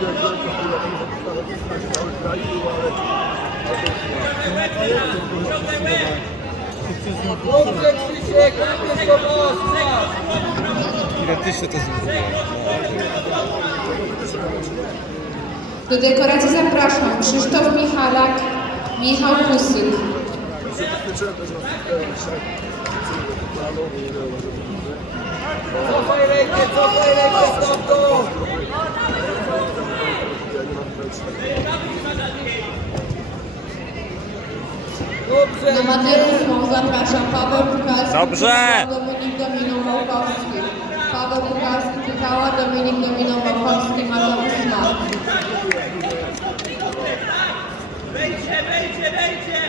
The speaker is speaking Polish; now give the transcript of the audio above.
To? Do dekoracji zapraszam Krzysztof Michalak, Michał Kusyk. Cofaj rękę, cofaj rękę Dobrze, Do Mateuszów zapraszam Paweł Pukalski. Dobrze. Dominik Domino Małkowski. Paweł Pukalski Tychała, Dominik Domino Małkowski, Mateusz Smak. Wejdźcie, wejdźcie, wejdźcie!